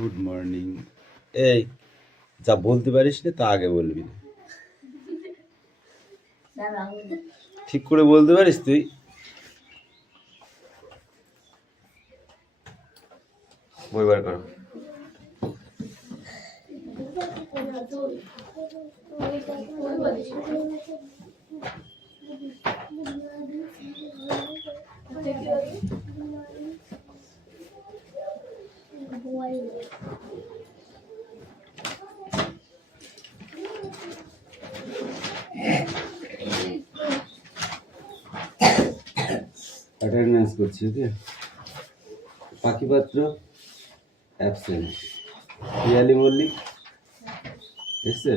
Good morning. এই যা বলতে পারিস না তা আগে বলবি না, ঠিক করে বলতে পারিস তুই? বই বার করো। অ্যাটেন্ডেন্স করছি, ওকে? পাখিপাত্র অ্যাবসেন্ট। পিয়ালি মল্লিক এসছে?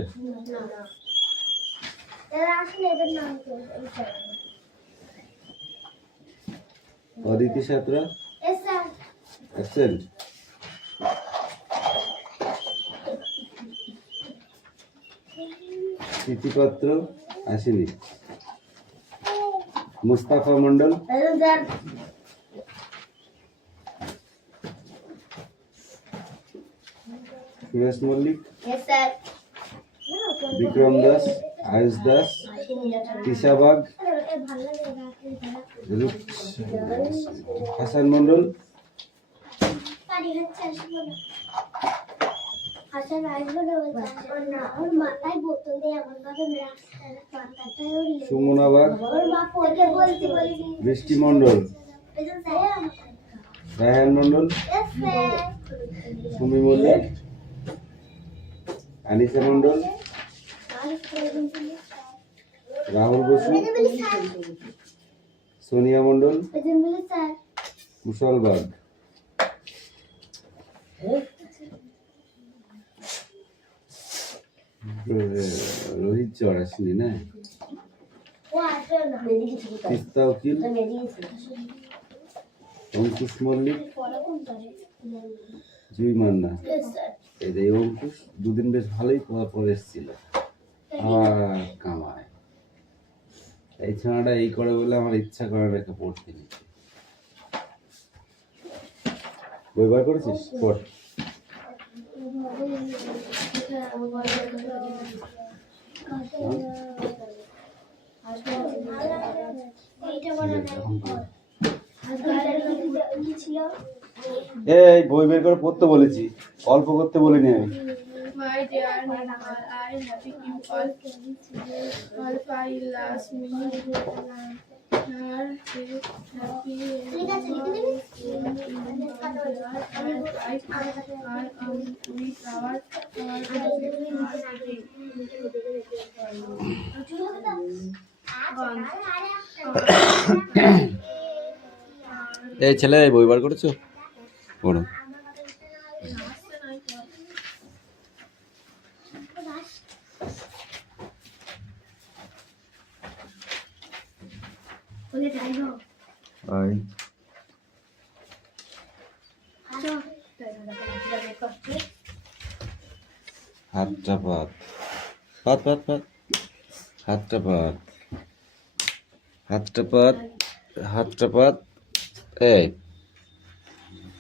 অদিতি সাঁতরা অ্যাবসেন্ট। স্মৃতিপত্র আসেনি। মুস্তাফা মন্ডল সুরেশ মল্লিক বিক্রম দাস আয়ুষ দাস তিশাবাগ হাসান মন্ডল সুমনা বাগ বৃষ্টি মন্ডল রায়হান মন্ডল সুমি মল্লিক আনিসা মন্ডল রাহুল বসু সোনিয়া মন্ডল কুশল বাগ রোহিত চর আসেনি না? তিস্তা উকিল অঙ্কুশ মল্লিক জুই মান্না। এই অঙ্কুশ দুদিন বেশ ভালোই পর এসেছিল, আবার কামায়। এই ছানাটা এই করে বলে আমার ইচ্ছা করে রেখে পড়তে নিতে। বই বার করেছিস? পড়। এই বই বের করে পড়তে বলেছি, অল্প করতে বলিনি আমি। My dear Nirmal, I happy you all five last minute. Her is happy and I am with our এই ছেলে বই বার করেছো? পড়ো। হাতটা পাত পাত পাত পাত হাতটা পাত হাতটা পাত হাতটা পাত। এই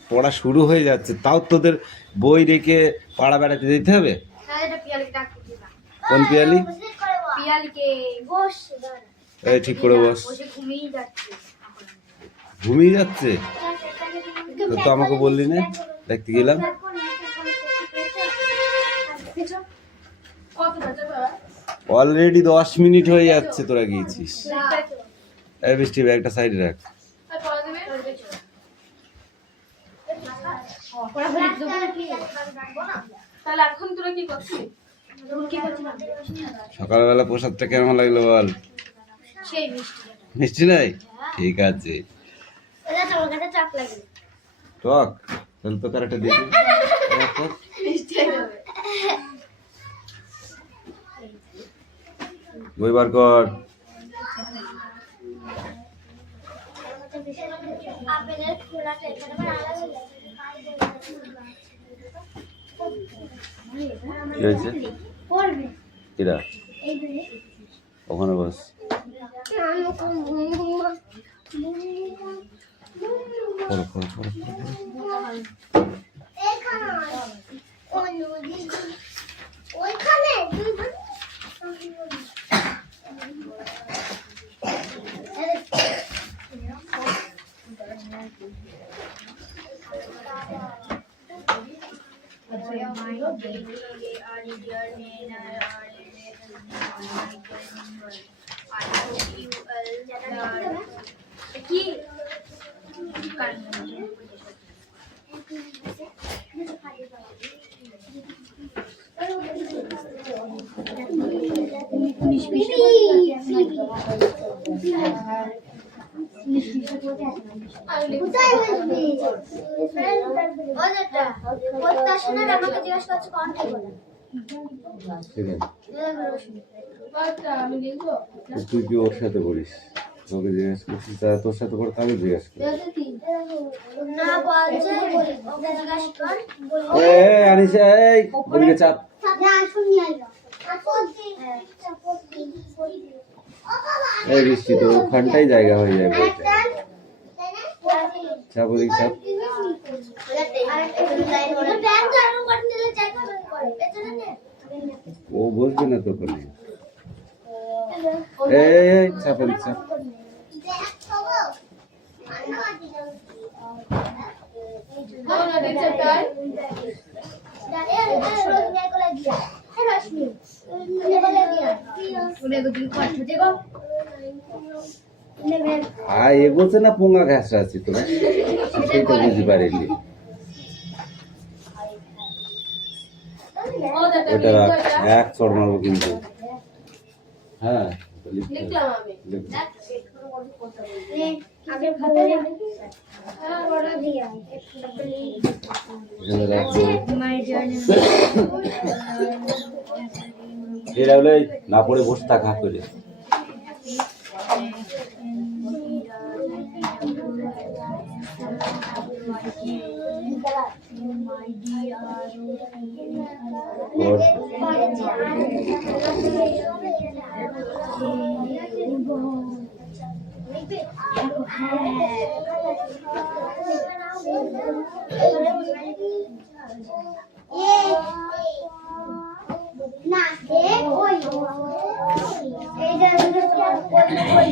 পড়া শুরু হয়ে যাচ্ছে, তাও তোদের বই রেখে পাড়া বেড়াতে যেতে হবে? কোন পিয়ালি? এই ঠিক করে বস। ঘুমিয়ে যাচ্ছে তো আমাকে বললি না? দেখতে গেলাম। অলরেডি 10 মিনিট হয়ে যাচ্ছে, তোরা গিয়েছিস। এই বৃষ্টি ব্যাগটা সাইডে রাখ। সকালবেলা প্রসাদটা কেমন লাগলো বল? মিষ্টি নাই? ঠিক আছে। টক তাহলে তো কারেক্ট দিয়ে বই বার কর। কি হয়েছে? কিরা ওখানে বস। পড়ো পড়ো পড়ো পড়ো। ওইখানে কোথায় বসবি? প্রত্যাশনের আমাকে জিজ্ঞাসা করছে কোনটা বলে। ঠিক আছে বাচ্চা আমি লিখবো তুই কি ওর সাথে করিস তোকে জিজ্ঞেস করছিস তা তোর সাথে করে তাকে জিজ্ঞেস কর না বলছে ওকে জিজ্ঞাসা কর আনিসা এই ওদিকে চাপ না আসুন নিয়ে আইলো এই বৃষ্টি তো ওখানটাই জায়গা হয়ে যাবে এটা। চাপ ওদিকে চাপ ও বসবে না তো ওখানে এই চাপেন চাপ এগোছে না পোঙা ঘাসরা আছি তোরা সেইটা বুঝতে পারিনি ওটা এক চড় মারবো কিন্তু হ্যাঁ লিখলাম আমি এখানে রাখবো এরা হলে না পড়ে বসে থাকা করে না ওই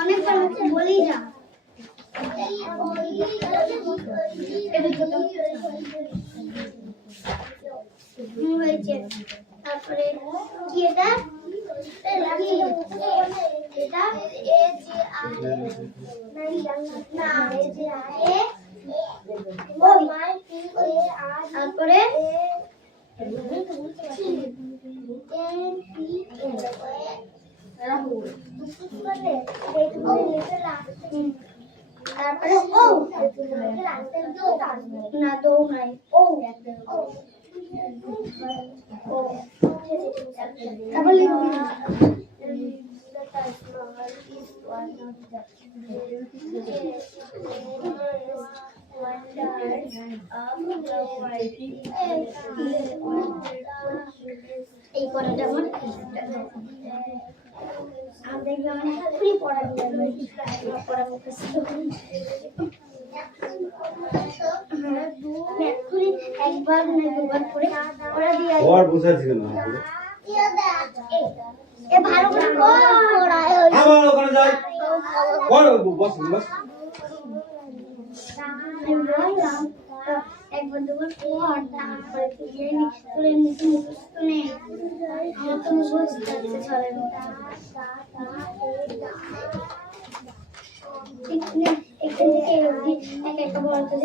অনেকবার হচ্ছে বলি না হয়েছে তারপরে কি এটা এটা এ যে না এ যে এ তারপরে তারপরে ও না তো নাই ও তারপরে এই পড়াটা আমার দেখবে আমার ফ্রি পড়া দিয়ে পড়া মুখস্থ একবার না দুবার করে পড়া দিয়ে ওর বুঝাচ্ছিল না এ ভালো করে পড়া আবার ওখানে যাই পড় বস বস একবার দুবার পড় তারপরে তুলে নিচে মুখস্থ নে আমার তো মুখস্থ যাচ্ছে চলে এখান থেকে এক একটা বলতে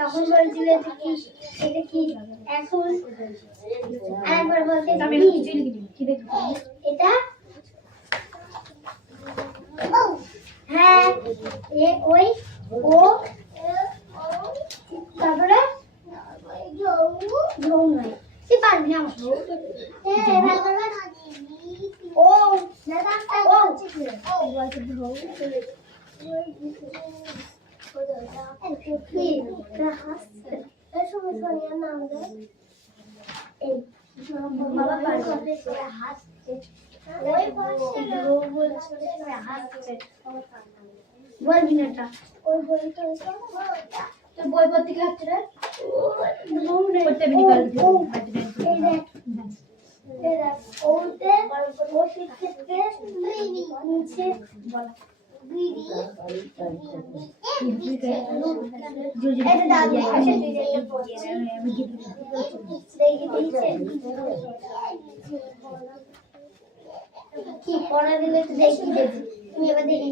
তখন বলছিল এটা কি এখন আরেকবার বলতে এটা হ্যাঁ এ ওই ও তারপরে ঝৌ নয় তুই পারবি না ও ও বাবা হাসছে বলবি না ওই বইটা বই পড়তে কি হচ্ছে রে পড়তে বিনি ওতে ও শিখতে নিচে বলা কি পড়া দিলে তো দেখি তুমি এবার দেখি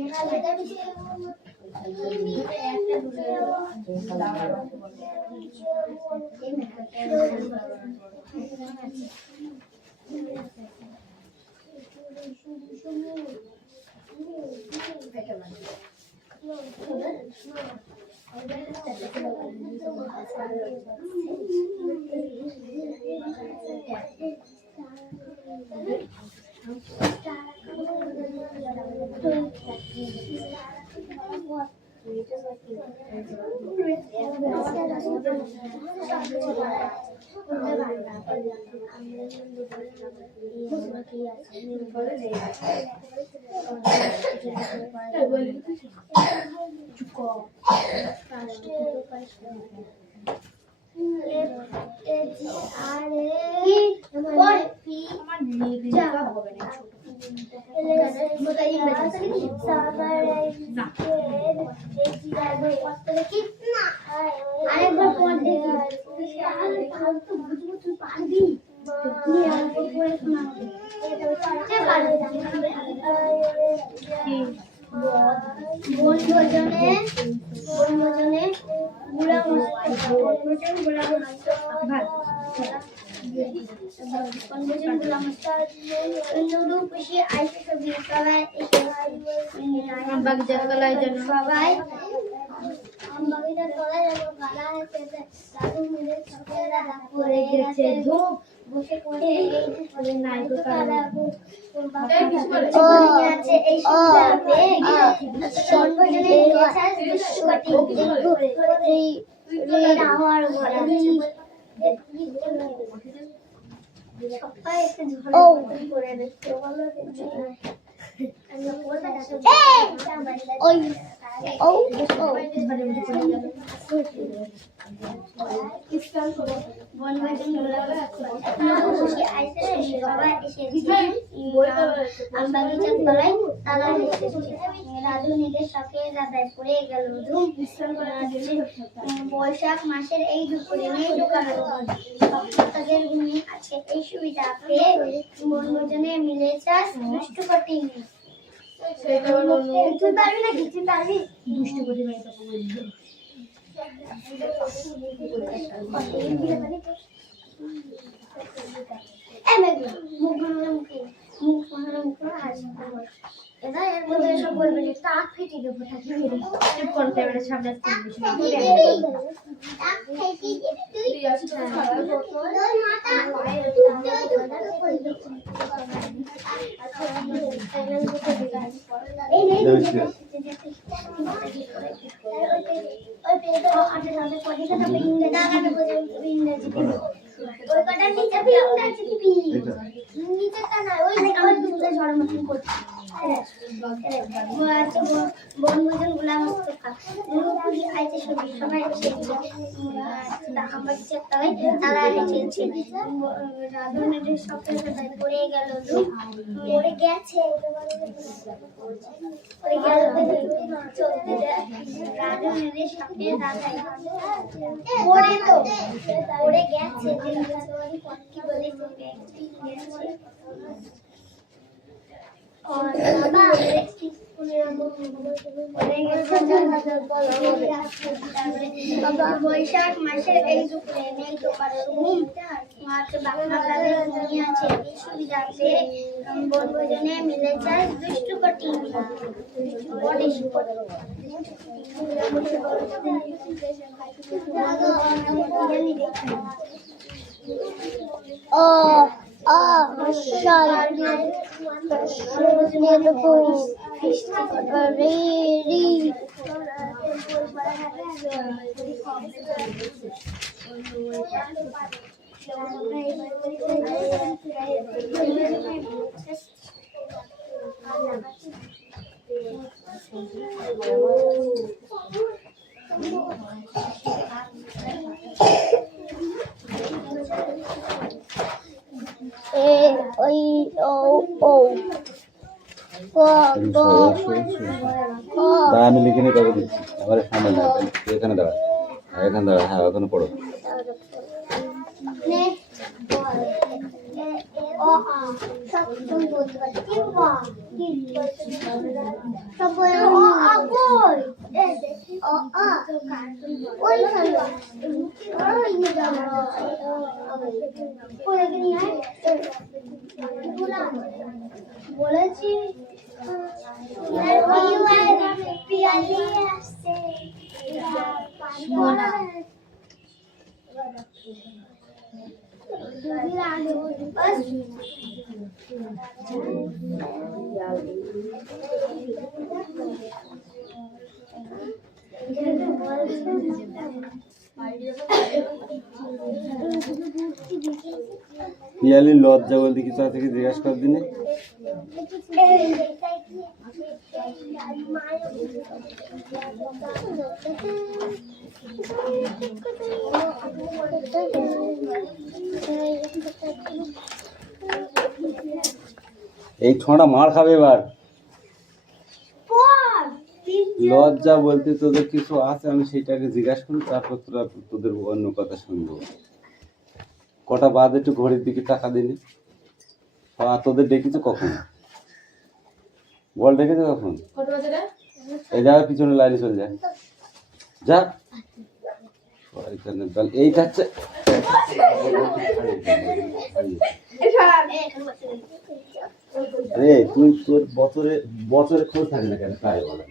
আরেকবার পর দেখি পারবি বনভোজনে গুড়া বাগিচার তলায় যেন সবাই বাগিচার তলায় যেন গালা হয়েছে দাদু মিলে ছোটরা পড়ে গেছে ধূপ বসে পড়ে এই নাইকো কালা আছে এই সুবিধাতে বনভোজনে এই আমার বলা সবাই একটু ঝড় করে দেখতে ভালো বৈশাখ মাসের এই দুপুরে আজকে এই সুবিধা পেয়ে বনভোজনে মিলে চাষ দুষ্টু কঠিন তুই পারবি না কিছু পারবি দুষ্টু করে সব বলবে যে টাক ফেটে দেবো সামনে বনভোজন গুলা মস্ত সবাই তারা এসেছে রাধুনের সকাল সবাই পড়ে গেল পড়ে গেছে রাধুনের সঙ্গে দাদাই পড়ে তো পড়ে গেছে কি বলে বৈশাখ মাসের এই দুপুরে নেই তো কারো ঘুম আছে সুবিধাতে বনভোজনে মিলে যায় দুষ্টু কঠিন দাঁড়া, আমি লিখে নিয়ে তবে দিচ্ছি। আমার সামনে না, এখানে দাঁড়া, এখানে দাঁড়া। হ্যাঁ, ওখানে পড়ো। বলেছি পিয়ালি আসছে পিয়ালি লজ্জা বলতে কিছু আছে কি জিজ্ঞাসা কর দিনে? এই ছোঁড়া মার খাবে এবার। লজ্জা বলতে তোদের কিছু আছে, আমি সেটাকে জিজ্ঞাসা করি, তারপর তোরা তোদের অন্য কথা শুনবো। কটা বাদ একটু ঘড়ির দিকে টাকা দিলি? তোদের ডেকেছো কখন? বল, ডেকেছো কখন? এই জায়গায় পিছনে লাইনে চলে যায়, যা। এইটা হচ্ছে রে, তুই তোর বছরে বছরে খোঁজ থাকে না কেন? তাই বলে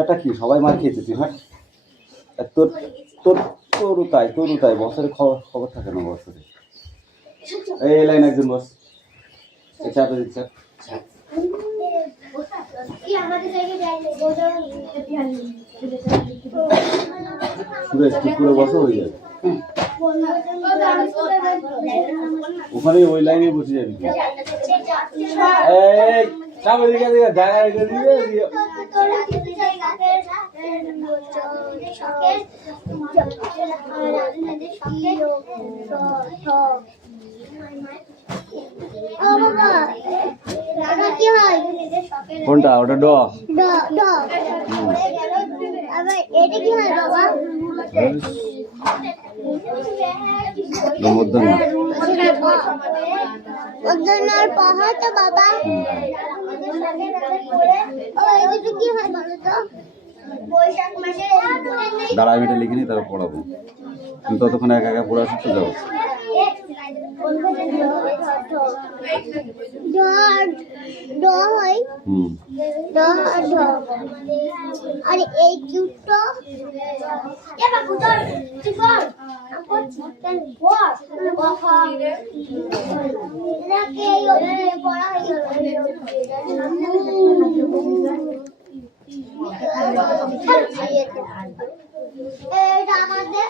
এটা কি সবাই মার খেয়েছে তুই? হ্যাঁ, তোর তোর তোরও তাই বছরে খবর থাকে না বছরে। এই লাইন একজন বস, চাপে দিচ্ছে। সুরেশ ঠিক করে বসো, হয়ে যাবে। ওখানে ওই লাইনে বসে যাবি। জায়গা রেখে দিয়ে কোনটা? ওটা ড। এটা কি হয় বাবা? মধ্যাহ্নের পর তো বাবা কি হয় বলো তো? বৈশাখ মাসে দাঁড়া, আমি এটা লিখে নিই, তারপর পড়াবো। তুমি ততক্ষণ একা একা পড়া শিখতে যাও। আর এই দুটো এটা আমাদের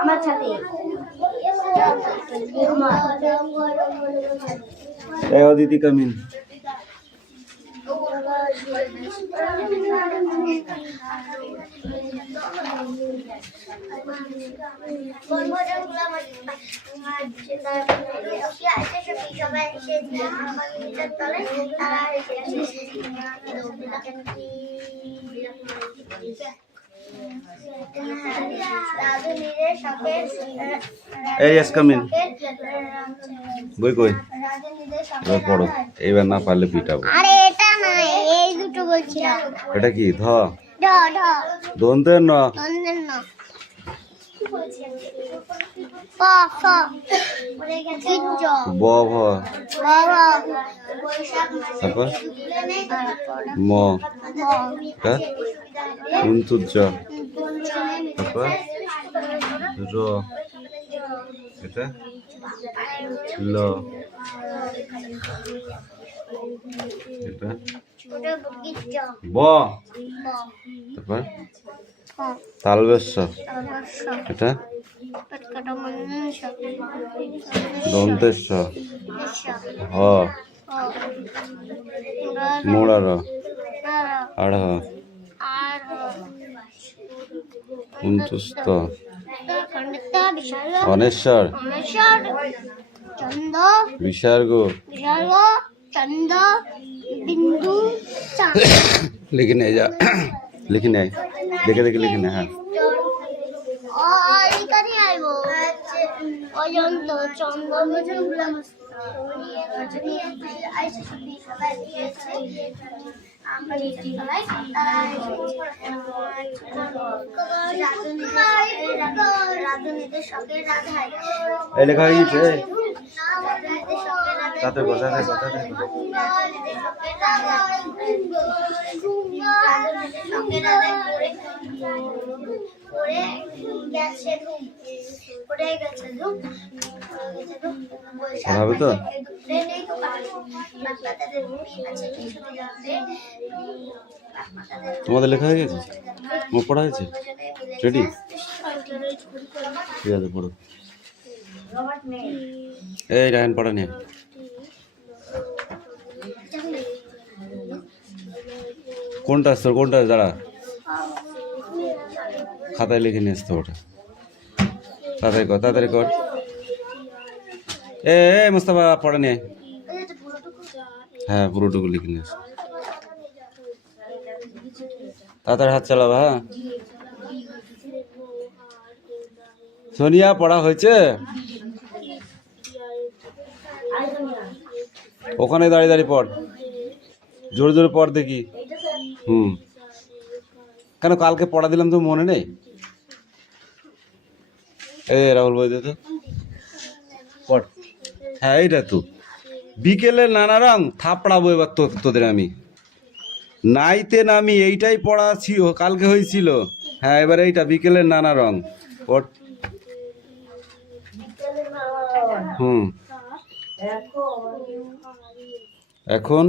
আমার সাথে এই অদিতি কামিন। রাধুনীদের শখের এই এস কামিন বই কই রাধুনীদের এবার পড়ো, এইবার না পারলে পিটাবো। আরে এটা না, এই দুটো বলছিলাম। এটা কি ধ ঢ ঢ দন্তের ন নন্দন না। প ফ কিঞ্জ ব ভ বাবা বৈশাখ তারপর মাসে ম ম কা উনতুজ্জ তারপর র এটা ল এটা ওটা গিজ্জ ব ব তারপর খ তালবেশ তালবর্ষ এটা পেটকাটা মনুষ দন্তেশ হ মোড়ার আড় আর উনতুস্ত খণ্ডিত বিশাল অনেশ্বর অমেশ্বর চন্দ বিসর্গ বিশাল চন্দ বিন্দু চাঁদ লিখে নিয়ে যা লিখে নেয় দেখে দেখে লিখে নে। হ্যাঁ এখানে আইব অজন্ত চন্দ্র রাধুনীদের শখের রাধায় এই লেখা হয়ে গেছে রাধুনীদের শখের রাধায় তাতে কথা দে কথা দে পড়াবে তো? তোমাদের লেখা হয়ে গেছে? মুখ পড়া হয়েছে? রেডি? ঠিক আছে পড়ো। এই রায়ন পড়া নিয়ে কোনটা আসতো কোনটা দাঁড়া খাতায় লিখে নিয়ে আসতো ওটা তাড়াতাড়ি কর এ মুস্তাফা পড়া নিয়ে হ্যাঁ পুরোটুকু লিখে নিয়ে আসো তাড়াতাড়ি হাত চালাবা। হ্যাঁ সোনিয়া পড়া হয়েছে? ওখানে দাঁড়িয়ে দাঁড়িয়ে পড় জোরে জোরে পড় দেখি। কেন কালকে পড়া দিলাম তো মনে নেই? এ রাহুল বই দে তো পড়। হ্যাঁ এইটা তো বিকেলের নানা রং থাপড়াবো এবার তোদের আমি নাইতে নামি এইটাই পড়া ছিল কালকে হয়েছিল। হ্যাঁ এবার এইটা বিকেলের নানা রং পড়। এখন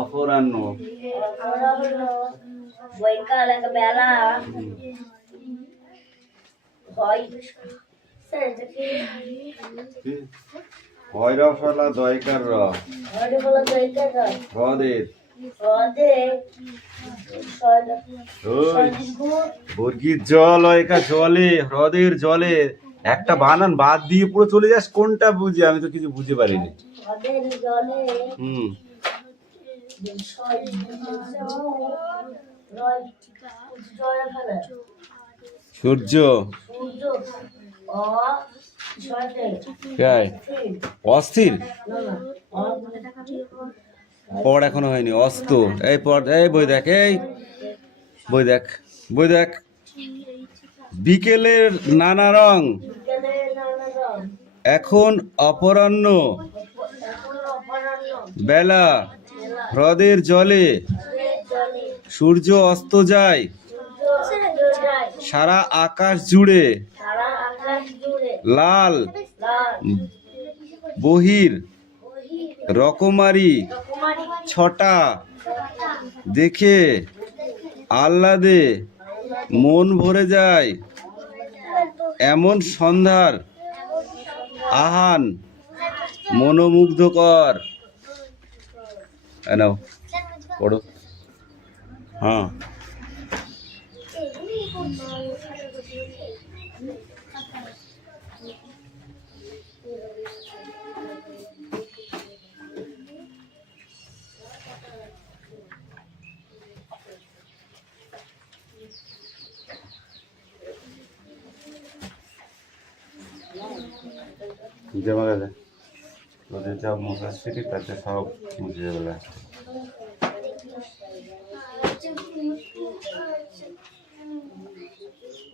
অপরাহ্ন বেলা ভৈরবশলা দয়কার হ্রদের বর্গির জল অয়কা জলে হ্রদের জলে একটা বানান বাদ দিয়ে পুরো চলে যাস কোনটা বুঝি আমি তো কিছু বুঝতে পারিনি। সূর্য অস্থির পড় এখনো হয়নি অস্ত এই পড় এই বই দেখ এই বই দেখ বিকেলের নানা রং এখন অপরাহ্ন বেলা হ্রদের জলে সূর্য অস্ত যায় সারা আকাশ জুড়ে লাল বহির রকমারি ছটা দেখে আহ্লাদে মন ভরে যায় এমন সন্ধ্যার আহান মনোমুগ্ধকর। নাও পড়ো। হ্যাঁ জমা গেছে তোদের যা মুখে শিখি তাতে সব মুছে যাবে লাস্টে।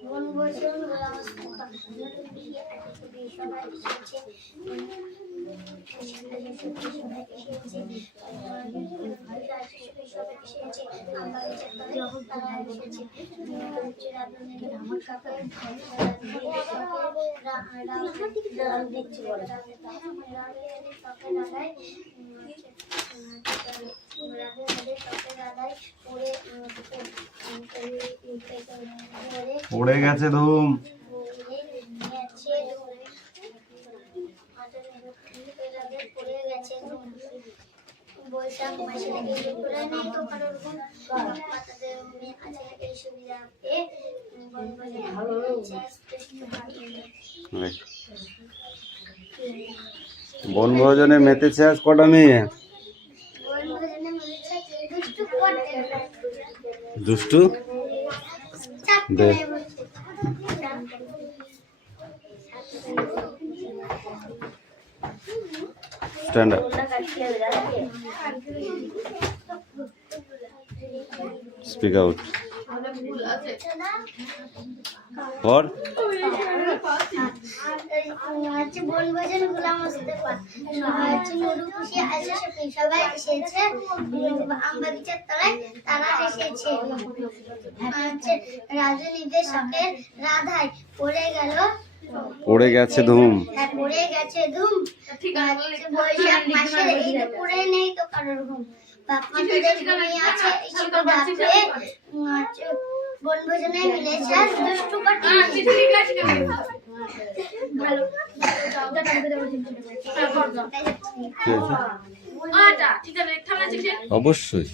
বনভোজন গোলামস্তফা সবাই এসেছে, পড়ে গেছে ধুম। বৈশাখ মাসে নেই তো কারোর এই সুবিধা পেয়ে বনভোজনে মেতেছে আজ কটা মেয়ে? দুষ্টু দে স্ট্যান্ড আপ, স্পিক আউট और বনভোজন গোলামস্তফা নুরু খুশি আসে সবাই এসেছে, আম বাগিচার তলায় তারা এসেছে। রাজু নিজের শখের রাধায় পড়ে গেছে ধুম। বৈশাখ মাসের এই দুপুরে নেই তো কারোর ঘুম, বাপ্পা তোদের ঘুমিয়ে আছে বনভোজনে মিলেছে দুষ্টু পাটি। ভালো অবশ্যই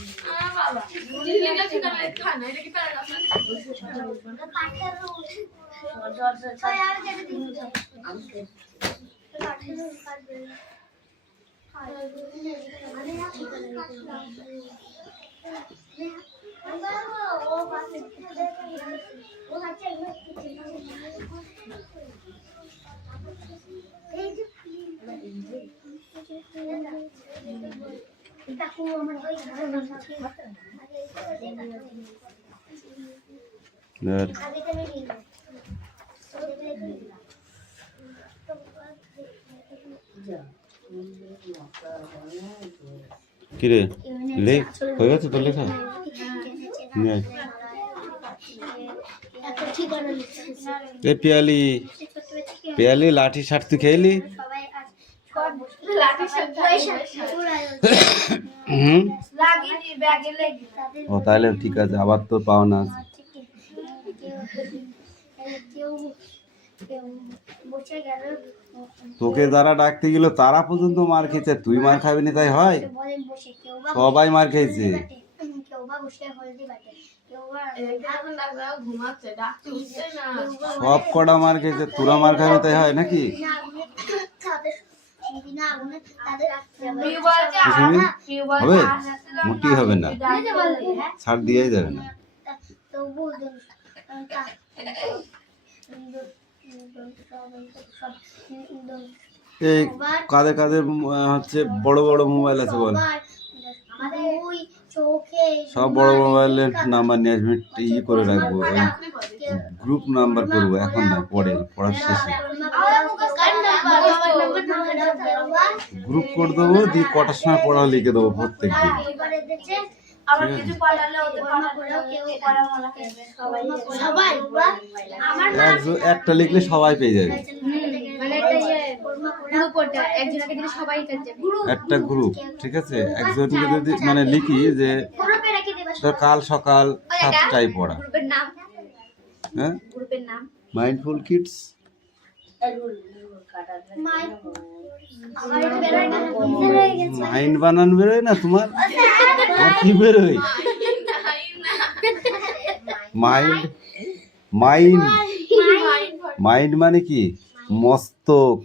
কিরে লেখ হয়ে গেছে তো লেখা? এ পিয়ালি পিয়ালি লাঠি শার্ট তুই খেলি? ও তাহলে ঠিক আছে, আবার তোর পাওনা আছে। তোকে যারা ডাকতে গেল তারা পর্যন্ত মার খেয়েছে, তুই মার খাবি না তাই হয়? সবাই মার খেয়েছে। সব কটা মার খেয়েছে, তোরা মার খাবি তাই হয় নাকি? হবে মোটি হবে না, ছাড় দিয়েই যাবে না। এই কাদের কাদের হচ্ছে বড় বড় মোবাইল আছে বল? সব বড় মোবাইলের নাম্বার নিয়ে আসবি, ই করে রাখবো, গ্রুপ নাম্বার করবো, এখন না পরে পড়ার শেষে গ্রুপ করে দেবো, দিয়ে কটার সময় পড়া লিখে দেবো প্রত্যেক দিন। একটা লিখলে সবাই পেয়ে যাবে, একটা গ্রুপ। ঠিক আছে, একজনকে যদি মানে লিখি যে কাল সকাল 7টায় পড়া, হ্যাঁ, মাইন্ডফুল কিডস। মাইন্ড বানান বেরোয় না তোমার? কি বেরোয়? মাইন্ড মাইন্ড মাইন্ড মানে কি? মস্তক।